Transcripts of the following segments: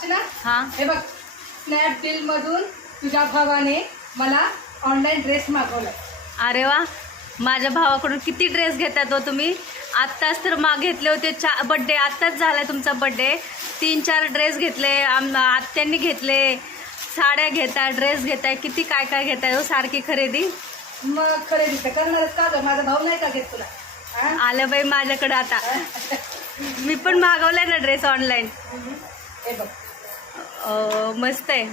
अर्चना हा हे बघ, स्नॅपडील मधून तुझ्या भावाने मला ऑनलाईन ड्रेस मागवलाय. अरे वा, माझ्या भावाकडून किती ड्रेस घेतात हो तुम्ही. आत्ताच तर घेतले होते बड्डे, आत्ताच झाला तुमचा बड्डे. 3-4 ड्रेस घेतले, आत्यांनी घेतले, साड्या घेताय, ड्रेस घेताय, किती काय काय घेताय हो सारखी खरेदी. मग खरेदी तर करणारच का ग, माझा भाऊ नाही का घेत तुला? हा? आलं बाई माझ्याकडे आता. मी पण मागवलाय ना ड्रेस ऑनलाईन. हे बघ, मस्त आहे.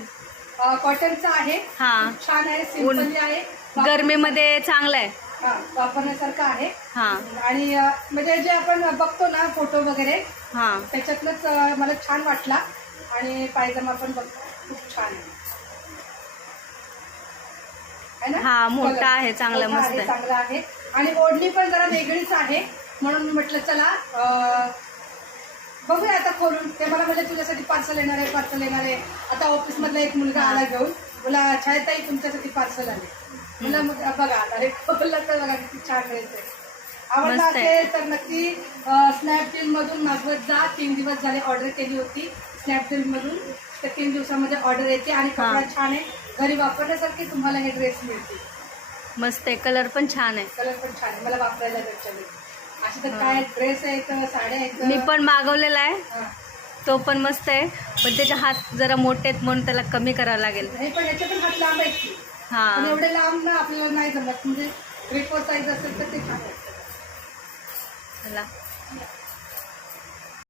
कॉटनचा आहे, हा, छान आहे, सिंपल आहे, गरमीमध्ये चांगलं आहे. हा, वापरण्यासारखं आहे. हा आणि म्हणजे जे आपण बघतो ना फोटो वगैरे, हा त्याच्यातलंच मला छान वाटला. आणि पायजमा पण बघ, खूप छान आहे ना? हा, मोठा आहे, चांगला, मोठा मस्त आहे, आहे. चांगला आहे. आणि ओढणी पण जरा वेगळीच आहे, म्हणून मी म्हटलं चला बघूया आता खोलून. ते मला म्हणजे तुझ्यासाठी पार्सल येणार आहे, पार्सल येणार आहे. आता ऑफिस मधला एक मुलगा आला घेऊन, बोला छायाताई तुमच्यासाठी पार्सल आले. मला बघा आता हे खोललं तर बघा किती छान ड्रेस आहे. आवडला मस्त आहे. असेल तर नक्की स्नॅपडील मधून मागवत जा. 3 दिवस झाले ऑर्डर केली होती स्नॅपडील मधून, तर 3 दिवसामध्ये ऑर्डर येते. आणि कपडा छान आहे, घरी वापरण्यासारखे तुम्हाला हे ड्रेस मिळते. मस्त आहे, कलर पण छान आहे. कलर पण छान आहे, मला वापरायला घरच्या घरी. अशी तर काय ड्रेस आहेत, साड्या आहेत. मी पण मागवलेला आहे, हा. तो पण मस्त आहे. पण त्याचे हात जरा मोठे आहेत म्हणून त्याला कमी करावं लागेल. नाही पण याचे पण हात लांब आहेत की, पण हा, एवढे लांब ना आपल्याला नाही जमत. म्हणजे 3/4 साईज असेल तर ते छान वाटतं. चला.